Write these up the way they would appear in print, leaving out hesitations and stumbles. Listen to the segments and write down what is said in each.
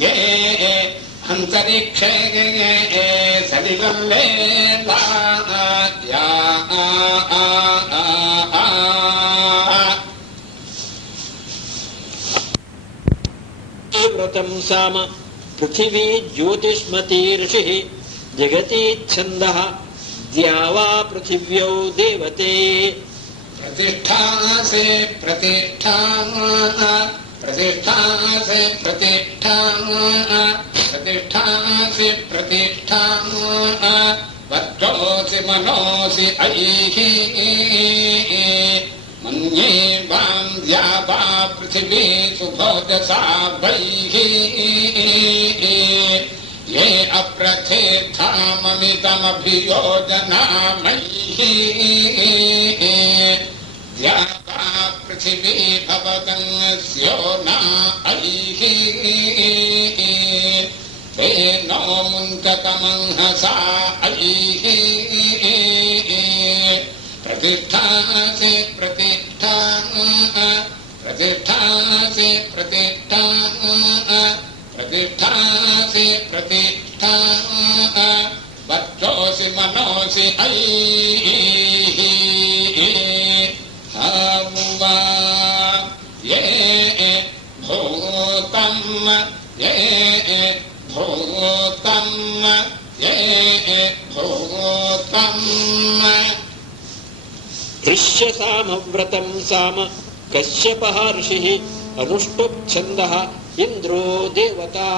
ये अंतरिक्षे सलिगल्ले व्रतं साम पृथिवी ज्योतिष्मती ऋषिः जगति छन्दः द्यावा पृथिव्यौ देवते प्रतिष्ठा से प्रतिष्ठा प्रतिष्ठा से प्रतिष्ठा प्रतिष्ठा से प्रतिष्ठा वच्चोऽसि मनोऽसि ऐहि मन्ये वां द्यावा पृथिवी सुभोजसा वैः ये अप्रथेत्थाममितमभियोजनामैः द्यावा पृथिवी भवगन्स्यो न ऐः तेनो मुञ्चतमंहसा ऐः प्रतिष्ठा से प्रतिष्ठा प्रतिष्ठा से प्रतिष्ठा प्रतिष्ठा से प्रतिष्ठा बच्चोऽसि मनोऽसि ऐः हवा ये भूतं ये भूतं ये भूतं ऋष्यसामव्रतं साम कश्यपः ऋषिः अनुष्टुप् छन्दः इन्द्रो देवता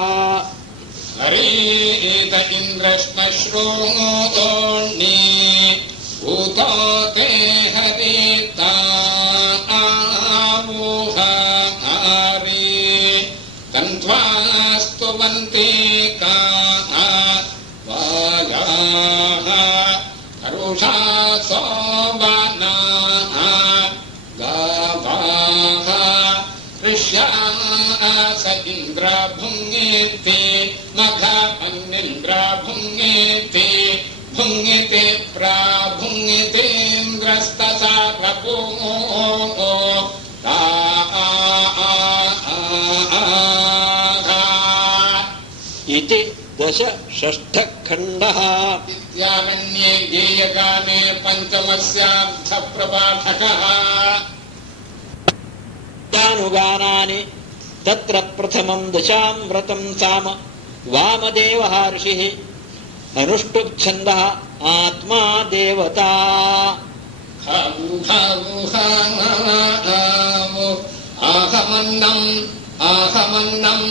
हरित इन्द्रश्मश्रूतोऽन्ये ऊतो ते हरिता आवुहारि तन्त्वास्तुवन्ते का वायाः करुषा सोबानाः गावाः ऋष्यास इन्द्र भुङ्गेते मघान्निन्द्र भुङ्गेते भुङ्गेते प्राभुङ्गेतेन्द्रस्तसा रघो इति दश षष्ठः खण्डः इत्यारण्ये गेयगाने पञ्चमस्यार्धप्रपाठकः अनुगानानि तत्र प्रथमं दशां व्रतं साम वामदेवः ऋषिः अनुष्टुप् छन्दः आत्मा देवता आहमन्नम् आहमन्नम्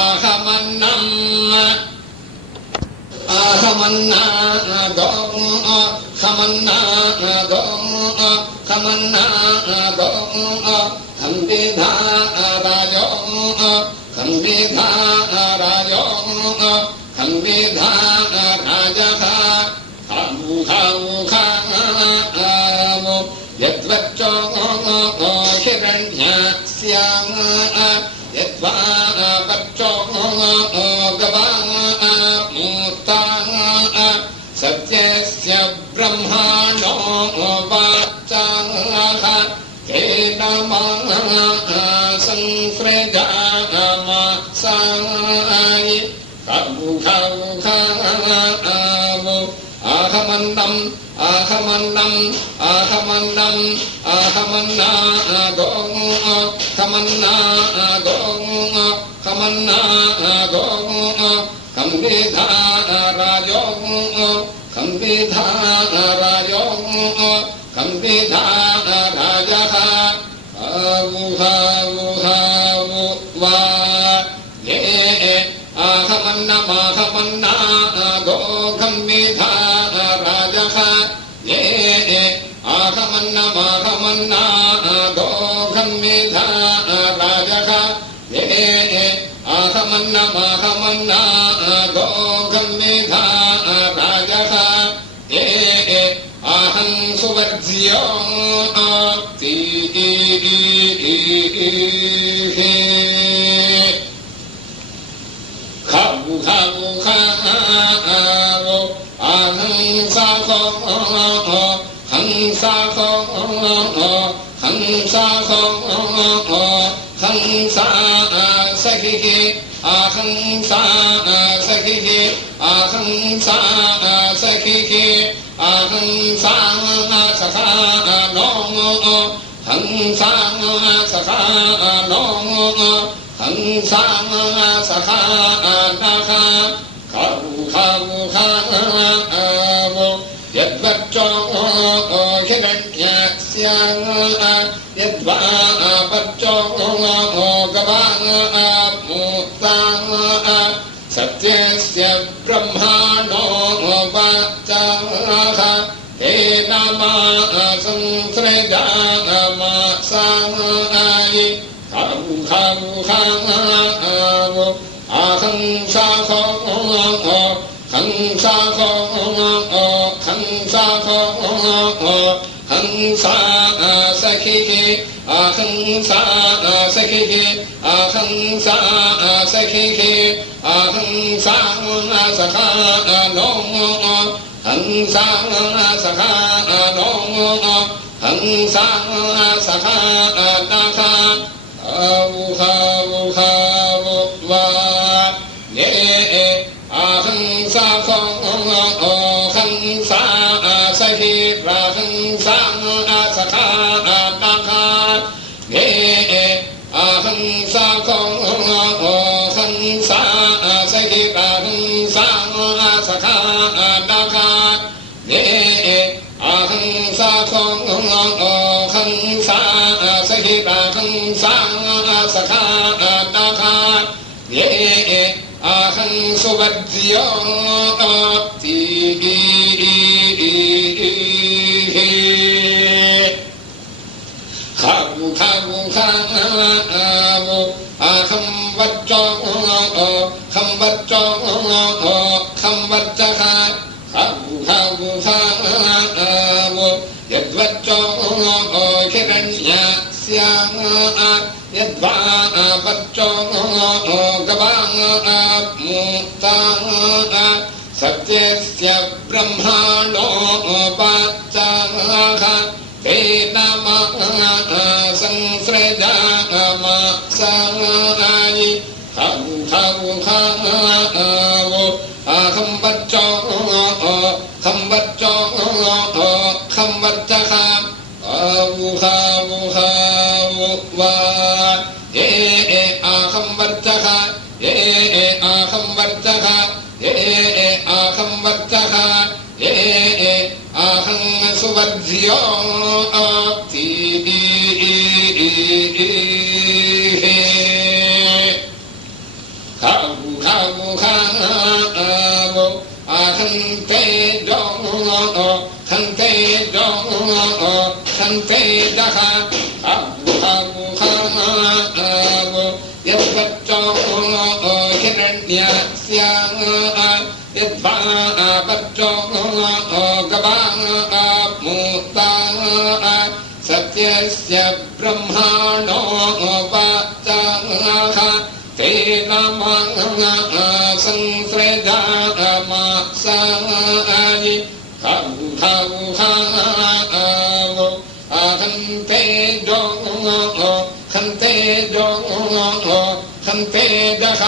आहमन्नम् आहमन्नादो खमन्नादो खमन्नादो खम्बिधा राजो खम्बिधा राजो खम्बिधा राजः यद्वच्चो हिरण्यस्या यद्वा वच्चो गवा मूर्ता सत्यस्य ब्रह्माणो वाचाः तेन संसृजामसाय आहमन्नम् आहमन्नम् आहमन्नम् आहमन्नादो खमन्नादो खमन्नादो खम्बिधा राजो खम्बिधा राजो खम्बिधा राजः आहुहाहुहाहु वा ये आहमन्नमाहमन्नादो खम्बिधा राजः ये आहमन्नमाहमन्नादो खम्बिधा राजः ये आहमन्नमाहमन्नादो खम्बिधा राजः ये आहं सुवर्ज्यो हंसा सा सखिः अहंसा सखा नो हंसा सखा नो हंसा सखा नः खौ यद्वर्चो हिरण्यस्य यद्वा वर्चो गवामूता सत्यस्य ब्रह्माणो वाचाः तेन मा संसृजामासायि अहंसाहो हंसाहो हंसाहो हंसा सखिः अहंसा सखिः अहंसा सखिः अहंसा सखा नो हंसा सखा नो हंसा सखा नः वा ये अहंसा हंसा सहि हंसा सखा नः ये अहंसा हंसा सहि हंसा सखा नः ये अहंसा हंसा सहि हंसा सखा नः ये अहंसुवर्ज्यो अहं वर्चो खं वर्चो खं वर्चः यद्वर्चो हिरण्यस्य यद्वा वर्चो गवामूता सत्यस्य ब्रह्माणो वाचाः तेन मा संसृजामासायि अहं वर्चो खं वर्चो खं वर्चः वा ये अहं वर्चः ये अहं वर्चः ये अहं वर्चः ये अहं सुवर्ज्यो अहं तेजो खं तेजो खं तेजः यद्वर्चो हिरण्यस्य यद्वा वर्चो गवामूता सत्यस्य ब्रह्माणो वाचाः तेन मा संसृजामासायि अहं तेजो खं तेजो खं तेजः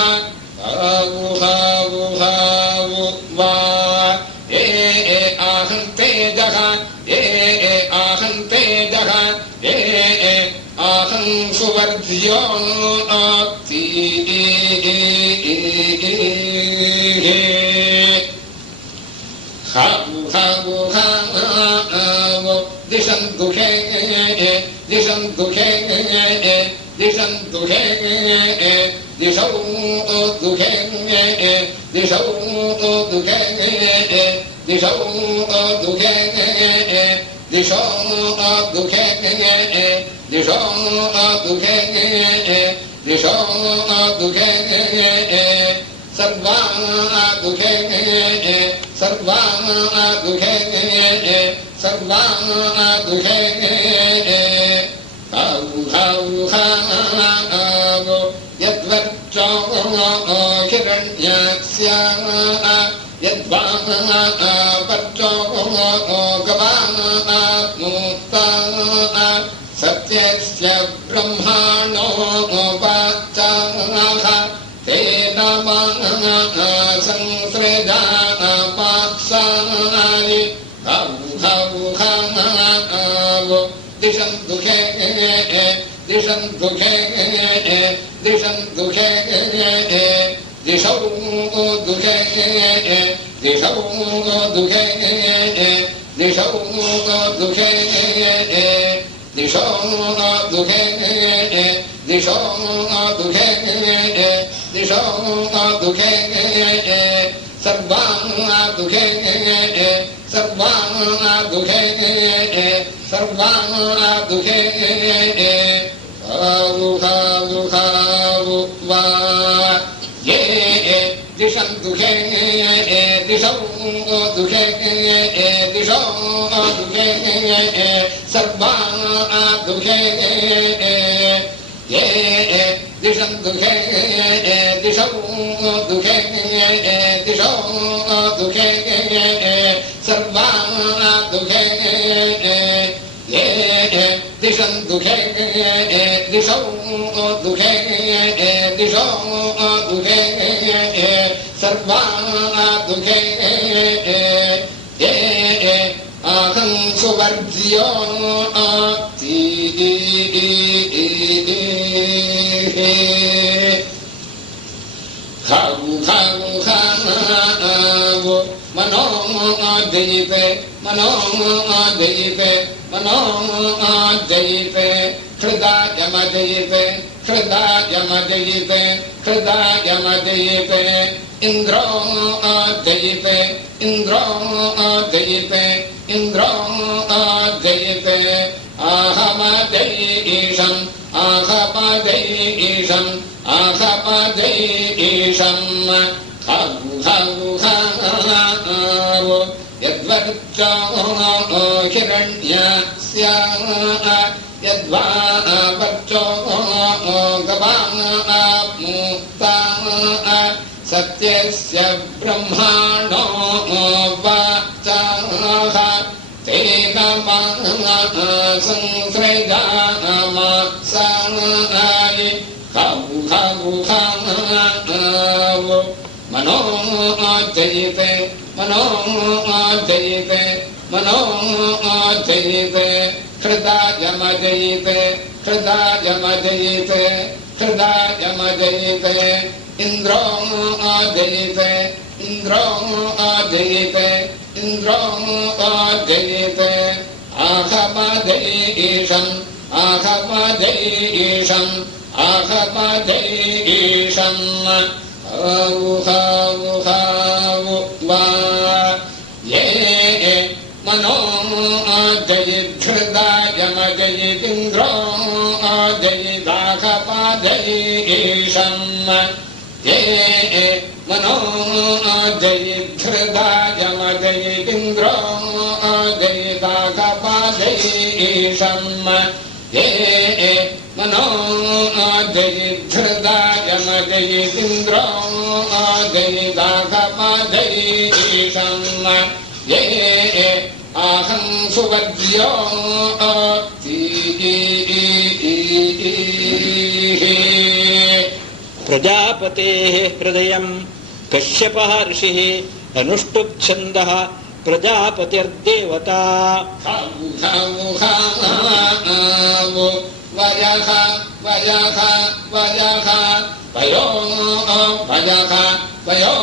वा ये अहं तेजः ये अहं तेजः ये अहं सुवर्ज्यो दिशन्तु हे दिशन्तु हे दिशन्तु हे दिशौ दुहे दिशौ दुहे दिशौ दुहे दिशो दुहे दिशो दुहे दिशो दुहे सर्वा दुहे सर्वा दुहे सर्वा दुहे यद्वर्चो हिरण्यस्य यद्वा वर्चो गवामूता सत्यस्य ब्रह्माणो वाचाः तेन मा संसृजामासायि दुखे दिशं दुखे दिशं दुखे दिशौ दुखे दिशौ दुखे दिशौ दुखे दिशो दुखे दिशो दुखे दिशो दुखे सर्वां दुखे सर्वां दुखे सर्वां दुखे वा ये दिशं दुखे दिशौ दुखे दिशो दुखे सर्वां दुखे ये दिशं दुखे दिशौ दुखे दिशो दुखे सर्वां दुखे ये दिशं दुखे दिशौ दुखे दिशो दुखे सर्वां दुखे ये अहं सुवर्ज्यो मनो जयिते मनो जयिते मनो जयिते हृदयम जयिते हृदयम जयिते हृदयम जयिते इन्द्रो जयिते इन्द्रो जयिते इन्द्रो जयिते आहमजयीशम् आहमजयीशम् आहमजयीशम् यद्वर्चो हिरण्यस्य यद्वा वर्चो गवामुक्ता सत्यस्य ब्रह्माणो वाचाः तेन संसृजामासाय मनो जयिते मनो जयिते मनो जयिते हृदयम जयिते हृदयम जयिते हृदयम जयिते इन्द्रो जयिते इन्द्रो जयिते इन्द्रो जयिते आहमजयीशम् आहमजयीशम् आहमजयीशम् वा ये मनो जयिद्धृदयम जयितीन्द्रो जयिदाहमजयीशम् ये मनो जयिद्धृदयम जयितीन्द्रो जयिदाहमजयीशम् ये मनो जयिद्धृदयम जयितीन्द्रो जयिदाहमजयीशम् ये अहं सुवर्ज्यो प्रजापतेः हृदयं कश्यपः ऋषिः अनुष्टुप्छन्दः प्रजापतिर्देवता वयः वयः वयः वयो भयः वयो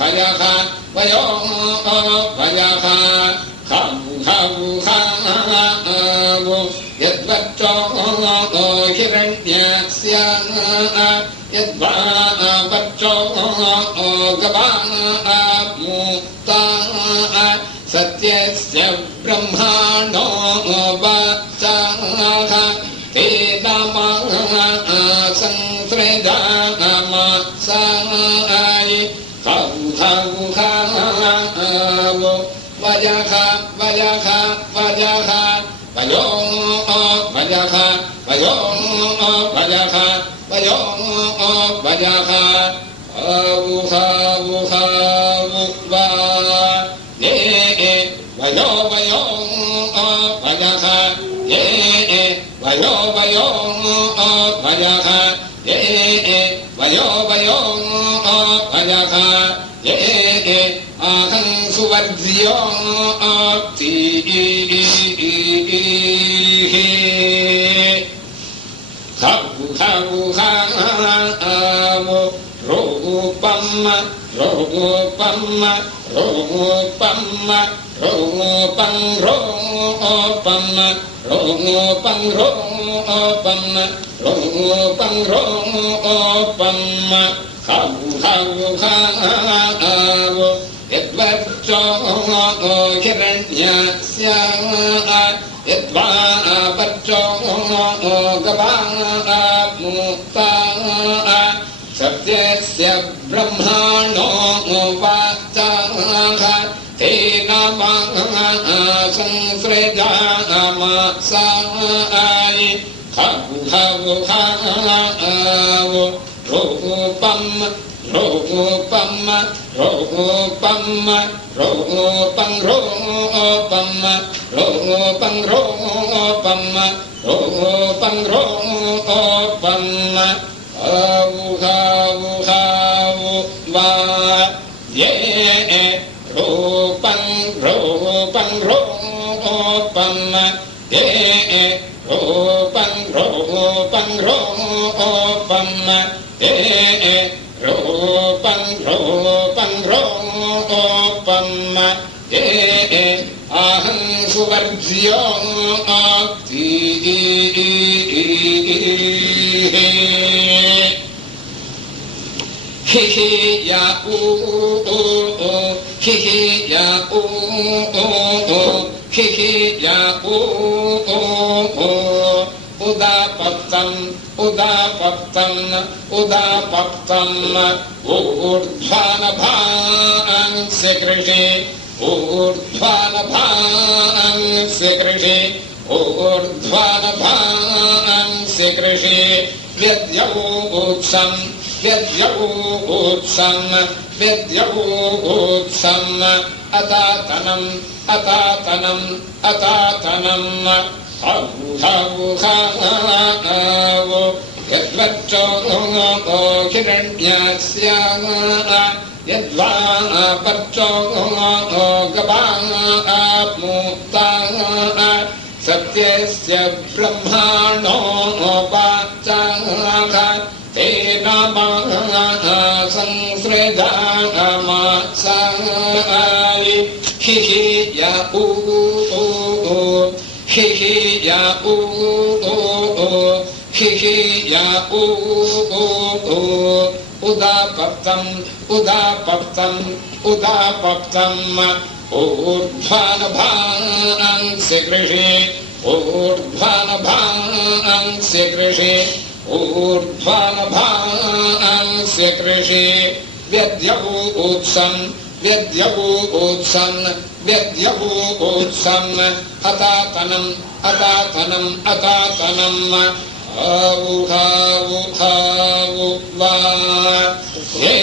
भयः वयो भयः यद्वच्चो हिरण्यस्य यद्वा वच्चो गवामुक्ता सत्यस्य ब्रह्माणो वाचाः तेन संसृजामासाय वयः वयः वयः वयो वयः वयो वयः वयो वयः वा ये वयो वयो वयः ये वयो वयो वयः ये वयो वयो वयः ये अहं सुवर्ज्यो खमुखावु रूपं रूपं रूपं रूपं रूपं रूपं रूपं रूपं रूपं खमुखावु यद्वच्चो हिरण्यस्य यद्वा वच्चो गवामुक्ता सत्यस्य ब्रह्मणो वाचाः तेन संसृजामसाय खमुखावु रूपं रूपं रूपं रूपं रूपं रूपं रूपं रूपं रूपं आवुहावुहावु वा ये रूपं रूपं रूपं ये रूपं रूपं रूपं ये रूपं रूपं रूपं ये अहं सुवर्ज्यो हि या हि या हि या उदापप्तम् उदापप्तम् उदापप्तम् ऊर्ध्वानभांस्य कृषि ऊर्ध्वानभांस्य कृषि ऊर्ध्वानभांस्य कृषि व्यद्यौत्सम् व्यद्यौत्सम् व्यद्यौत्सम् अतातनम् अतातनम् अतातनम् हौहौहौ यद्वच्चो हिरण्यस्य यद्वा वच्चो गवामुक्ता सत्यस्य ब्रह्मणो वाचाः तेन संसृजामसाय हि या हि या हि या उदापप्तम् उदापप्तम् उदापप्तम् ऊर्ध्वानभांस्य कृषि ऊर्ध्वानभांस्य कृषि ऊर्ध्वानभांस्य कृषि व्यद्यौत्सम् व्यद्यौत्सम् व्यद्यौत्सम् अतातनम् अतातनम् अतातनम् आवुहावुहावु वा ये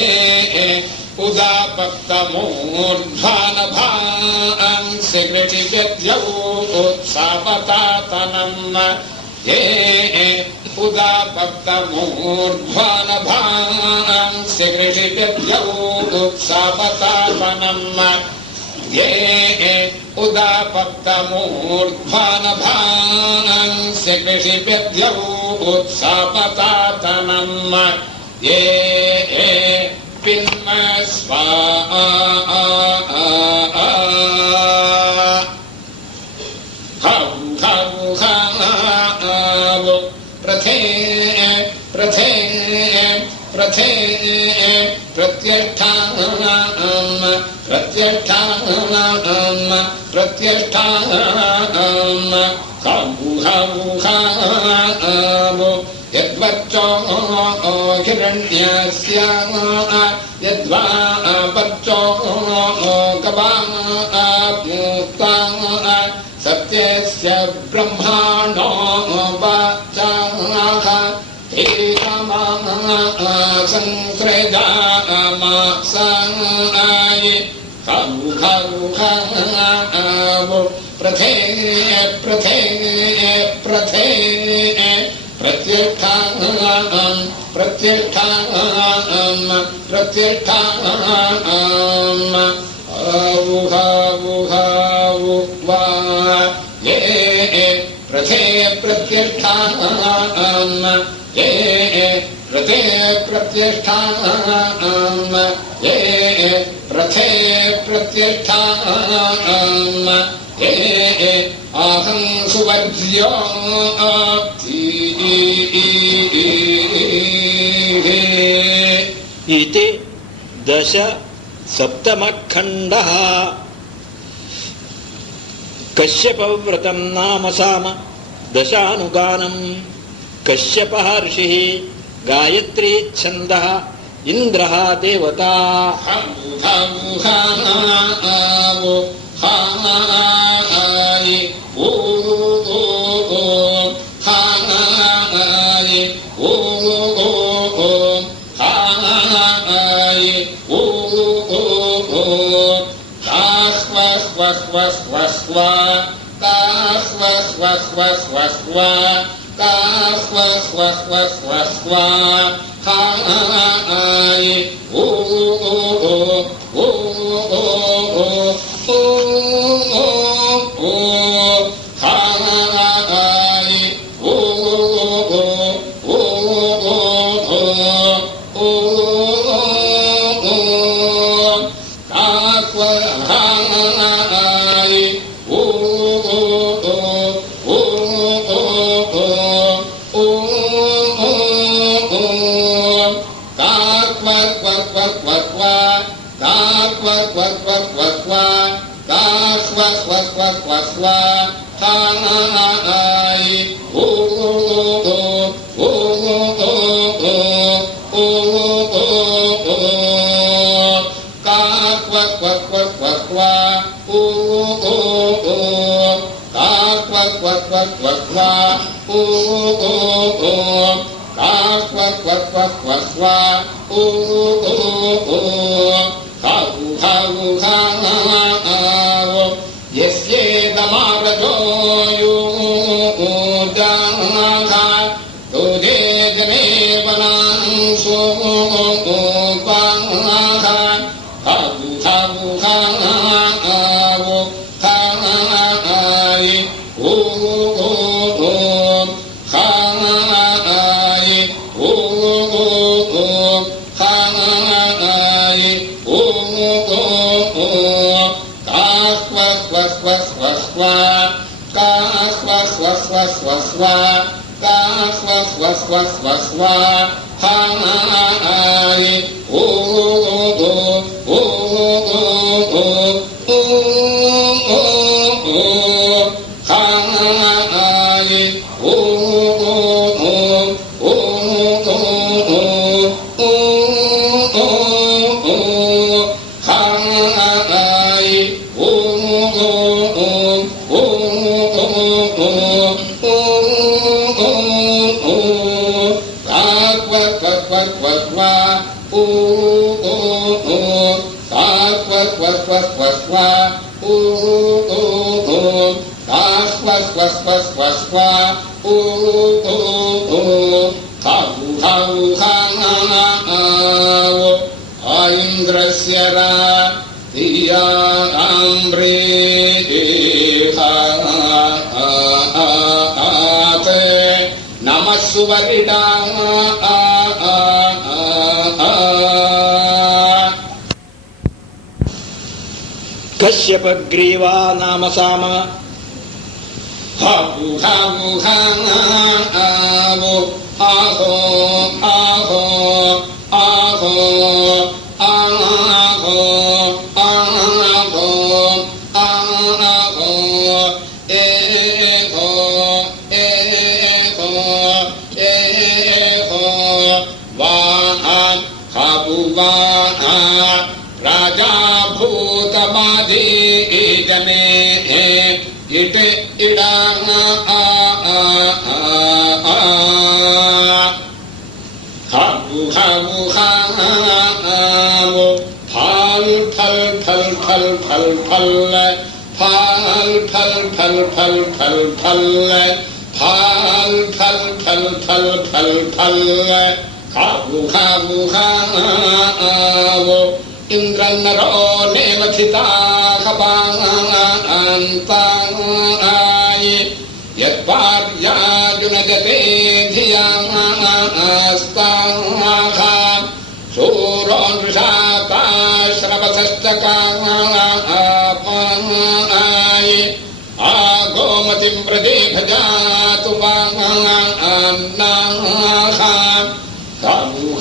उदापक्तमूर्ध्वानभांस्य कृषि व्यद्यौत्समतातनम् ये उदापक्तमूर्ध्वानभांस्य कृषि व्यद्यौत्समतातनम् ये उदापक्तमूर्ध्वानभांस्य कृषि व्यद्यौत्समतातनम् ये पिन्मस्वा प्रथे प्रथे प्रथे प्रत्यष्ठाम् प्रत्यष्ठाम् प्रत्यष्ठाम् खमुखावु यद्वच्चो हिरण्यस्य यद्वा वच्चो गवामुक्ता सत्यस्य ब्रह्मणो वाचाः तेन संसृजामसाय खमुखावु प्रथे प्रथे प्रथे प्रत्यष्ठाम् प्रत्यष्ठाम् प्रत्यष्ठाम् आवुहावुहावु वा ये प्रथे प्रत्यष्ठाम् ये यते प्रत्यष्ठाम् ये प्रथे प्रत्यष्ठाम् ये अहं सुवर्ज्योऽप्ति इति 17 खण्डः। कश्यपव्रतं नाम साम दशानुगानम्। कश्यपः ऋषिः गायत्री छन्दः इन्द्रः देवता। कश्यपग्रीवा नाम साम आहो आहो आहो आहो आहो आहो आहो एहो एहो एहो वाहन हबुवाह राजा भूतमाधि जने इट इडाना हबु हबु हावो फल फल फल फल फल फल फल फल फल फल फल फल फल फल फल फल फल फल हबु हबु हावो इंद्रनरो नेवथिता खबान्ताय यत्पार्याजुनजते धियास्ताय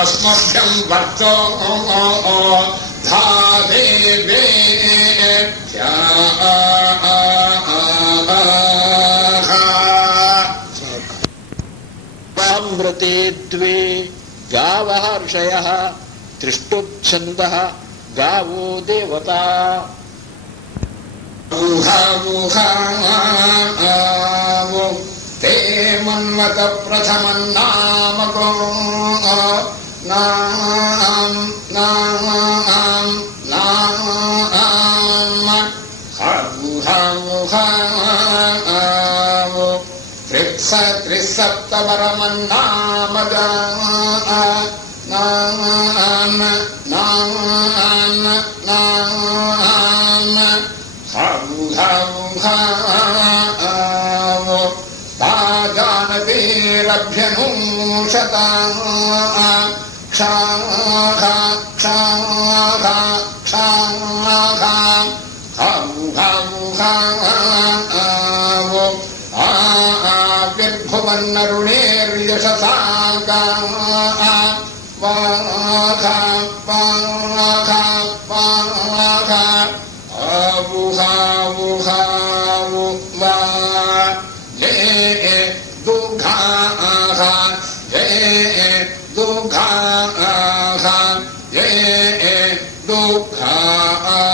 अस्मभ्यं वर्तो धादेवेभ्यः द्वे गावः ऋषयः त्रिष्टुप्छन्दः गावो देवता ते मन्वत प्रथमन्नामको त्रिसप्तवरमन्नामजा ताजानतेरभ्यनूषता क्षाखा क्षाखा क्षाखा आविर्भुवन्नरुणेर्यशसा वाखा वाखा वाखा आवुहावुहावु वा ये दुःखाः ये दुःखाः ये दुःखाः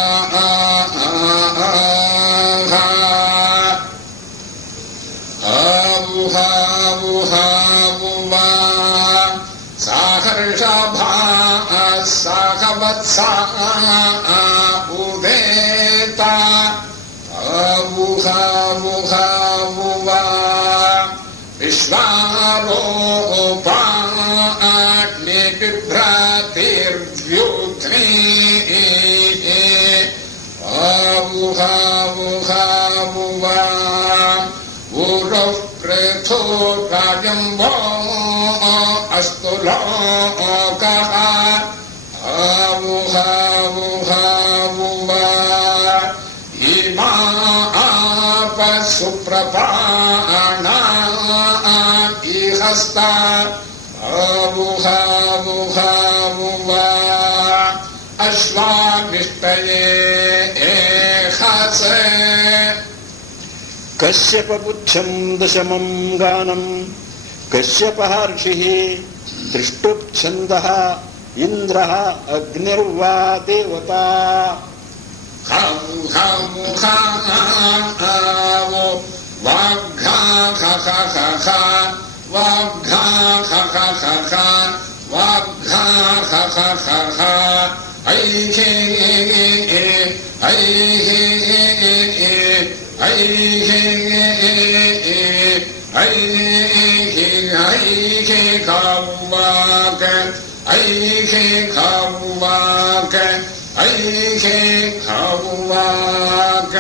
आवुहावुहावु वा साहर्षाभा साहवत्सा उदेता आवुहावुहावु वा विश्वारोपाग्निबिभ्रातिर्व्यूध्नि आवुहावुहावु वा ऊरोः पृथो राजम्भो अस्तु लोकः आवुहावुहावु वा इमा आपः सुप्रपाणा इहस्ता आवुहावुहावु वा अश्वामिष्टये एहसे कश्यपपुच्छं दशमं गानं कश्यपः ऋषिः त्रिष्टुप्छन्दः इन्द्रः अग्निर्वा देवता वाघ्घा खा खा खा वाघ्घा खा खा खा खा वाघ्घा खा खा खा खा ऐहे ऐहे ऐहे ऐहे खावाक ऐहे खावाक ऐहे खावाक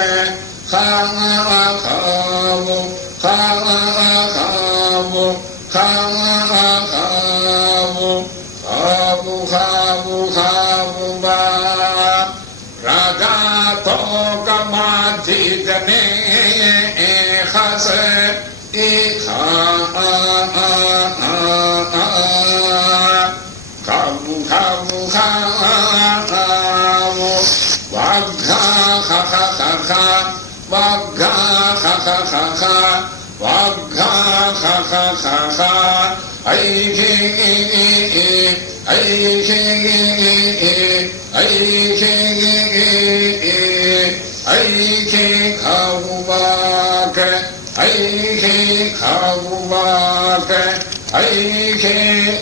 खावा खावो खावा खावो खावा खावो खावो खावो खावो वा रागातो कमाधिजने एहस एखा खावो खावो खावो वाघ्घा खा खा खा खा वाघ्घा खा खा खा खा वाघ्घा खा खा खा खा ऐहे ऐहे ऐहे ஐகே காவுவாக ஐகே காவுவாக ஐகே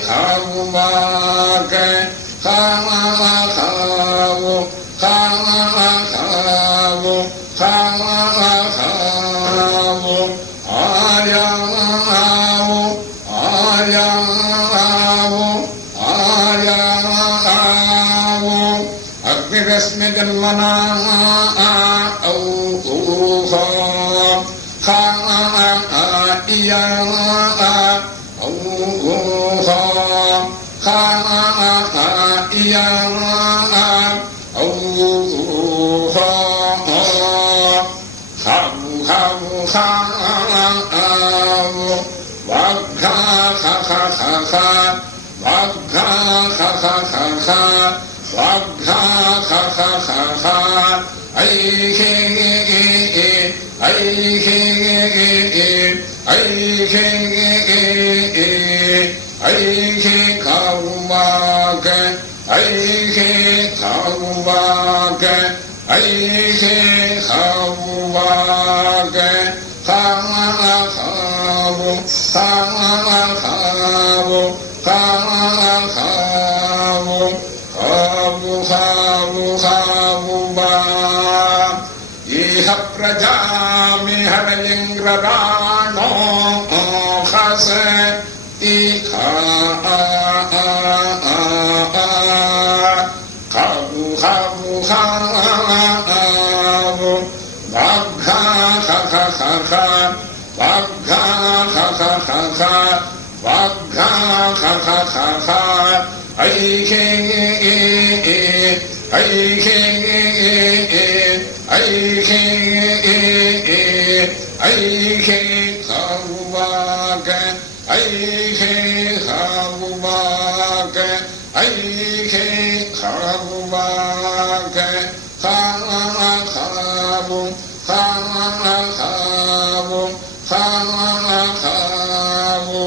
காவுவாக காவு காவு காவு ஆயாவு ஆயாவு ஆயாவு அக்னிரஸ்மி ஜன்மனா ஔஹா இயா ஔஹா இயா ஔஹா ஹவு ஹவு ஹவு வக்ஹா ஹா ஹா ஹா ஹா வக்ஹா ஹா ஹா ஹா ஹா வக்ஹா ஹா ஹா ஹா ஹா ஐஹே ஐஹே ஐஹே ஐஹே காவுவாக ஐஹே காவுவாக ஐஹே காவுவாக காவு காவு காவு காவு காவு காவுவா இஹ பிரஜாமிஹ இங்கிரராணோ ஹஸ இஹா காவு காவு காவு வக்ஹா ஹா ஹா ஹா ஹா வக்ஹா ஹா ஹா ஹா ஹா வக்ஹா ஹா ஹா ஹா ஹா ஐஹே ஐஹே ஐஹே ஐஹே காவுவாக ஐஹே காவுவாக ஐஹே காவுவாக காவு காவு காவு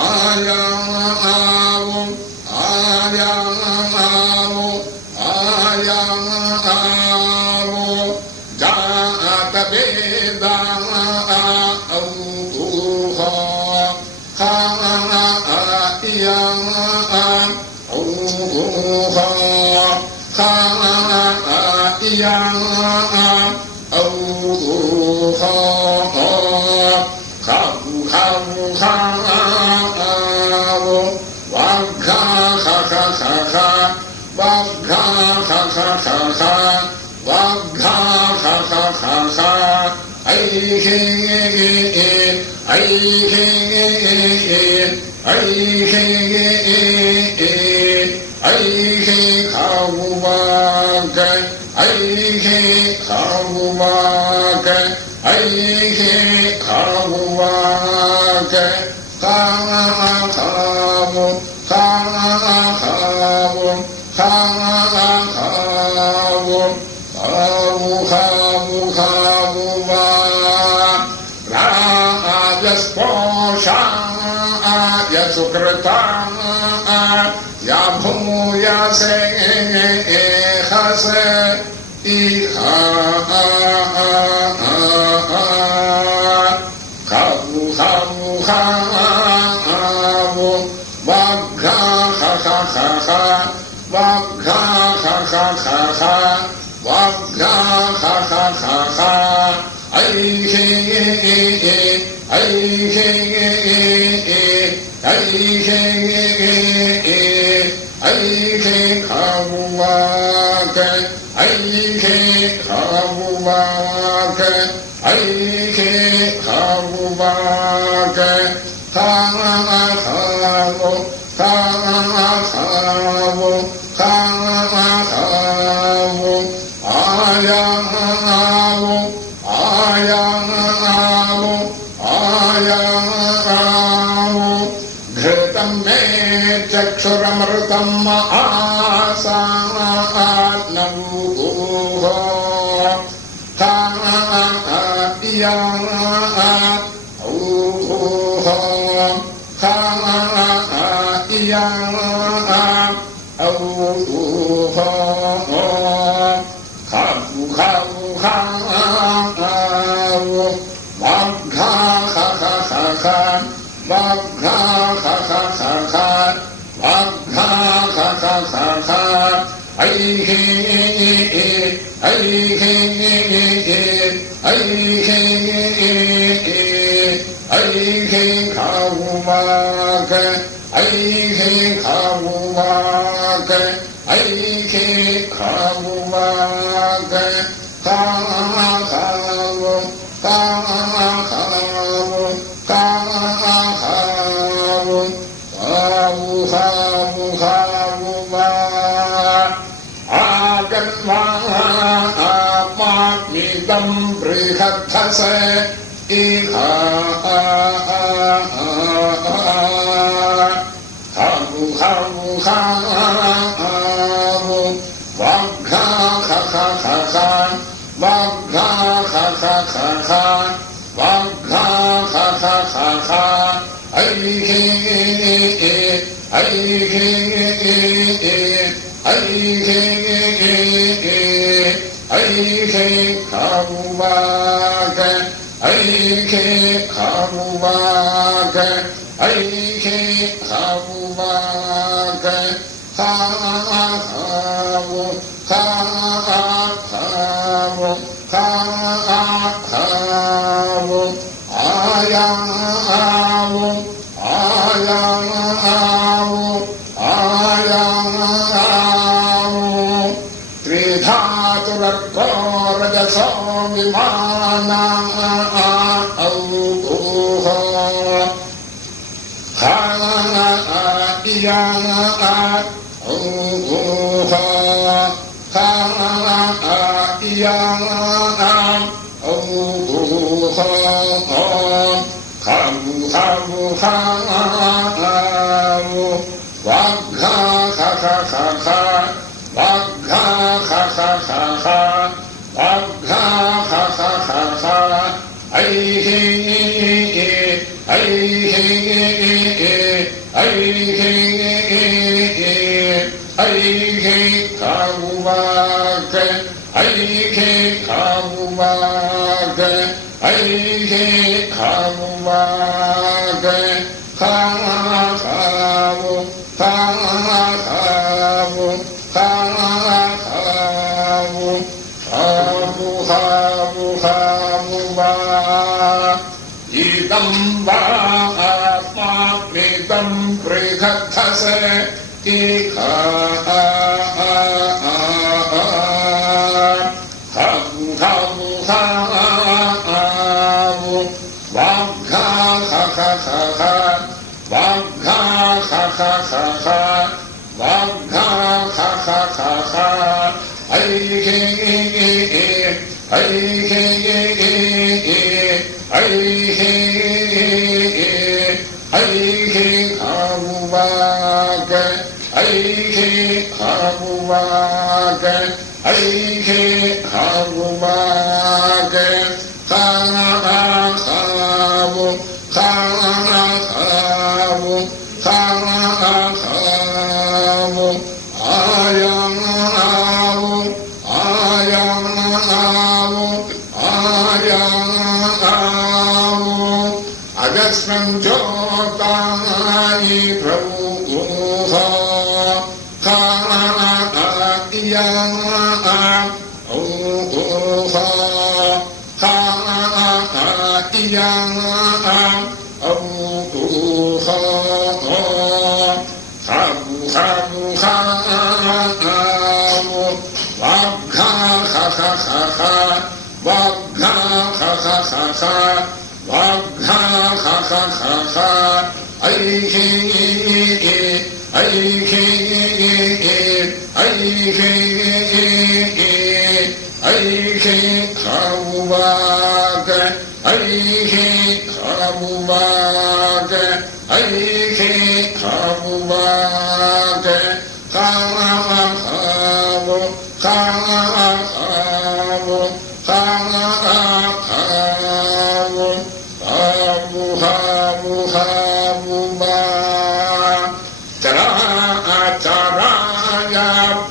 ஆயாவு ஆயாவு ஆயாவு ஜாத வேதா ஔஹா இயா ஔஹா இயா ஔஹா காவு காவு காவு வக்ஹா ஹா ஹா ஹா ஹா வக்ஹா ஹா ஹா ஹா ஹா வக்ஹா ஹா ஹா ஹா ஹா ஐஹே ஐஹே ஐஹே ஐஹே காவுவாக ஐஹே காவுவாக ஐஹே காவுவாக காவு காவு காவு காவு காவு காவுவா ராஜஸ்போஷாய சுக்ருதா யா பூயசே ஹஸ இஹா காவு காவு காவு வக்ஹா ஹா ஹா ஹா ஹா வக்ஹா ஹா ஹா ஹா ஹா வக்ஹா ஹா ஹா ஹா ஹா ஐஹே ஐஹே ஐஹே ஐஹே காவுவாக ஐஹே காவுவாக ஐஹே காவுவாக காவு காவு காவு ஆயாவு ஆயாவு ஆயாவு घृतं मे चक्षुरमृतम् आसानवूः या ऊः या ऊः खावु खावु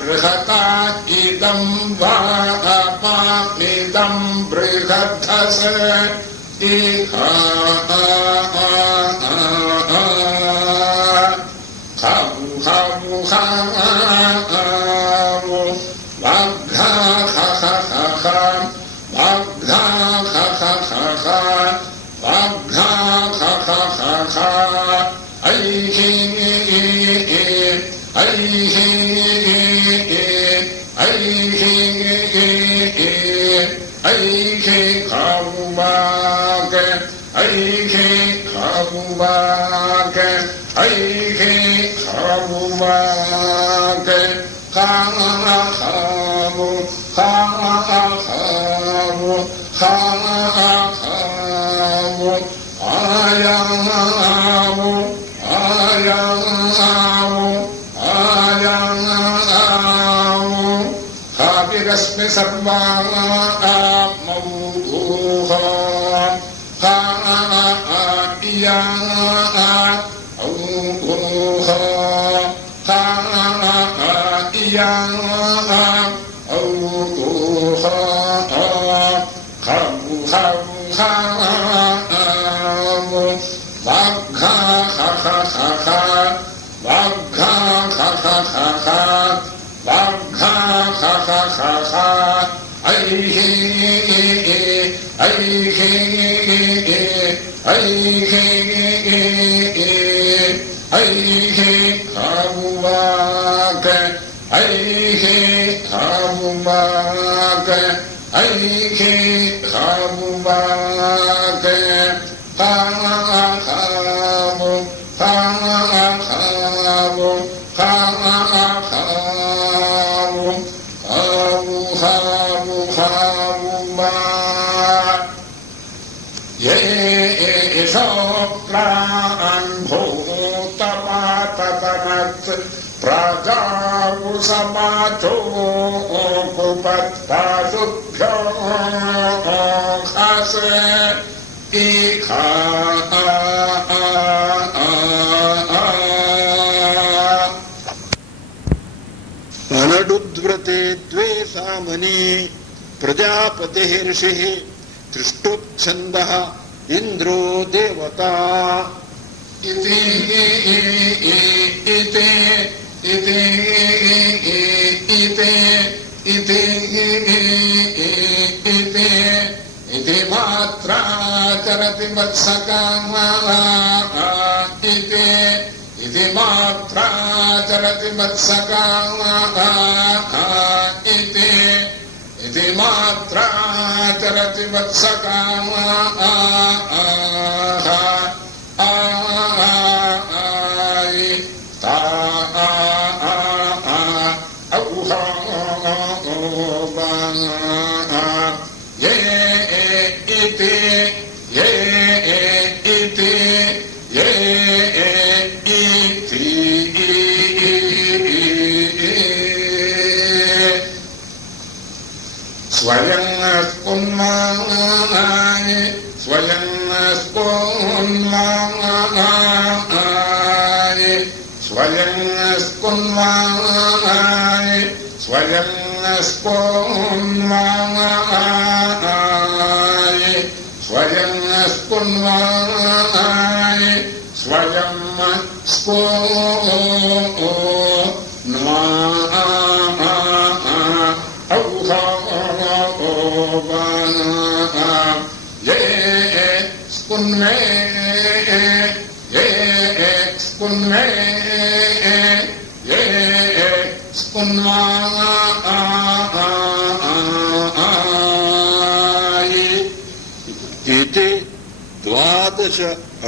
बृहता इदं वा पापिदं अनडुद्व्रते द्वे सामनी प्रजापतिर्षिः त्रिष्टुप्छन्दः इन्द्रो देवता इति मात्रा चरति वत्सकामा इति मात्रा चरति वत्सकामा इति मात्रा चरति वत्सकामा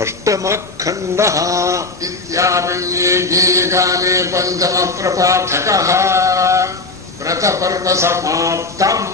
अष्टमखण्डः इत्यादि पञ्चमप्रपाठकः व्रतपर्व समाप्तम्।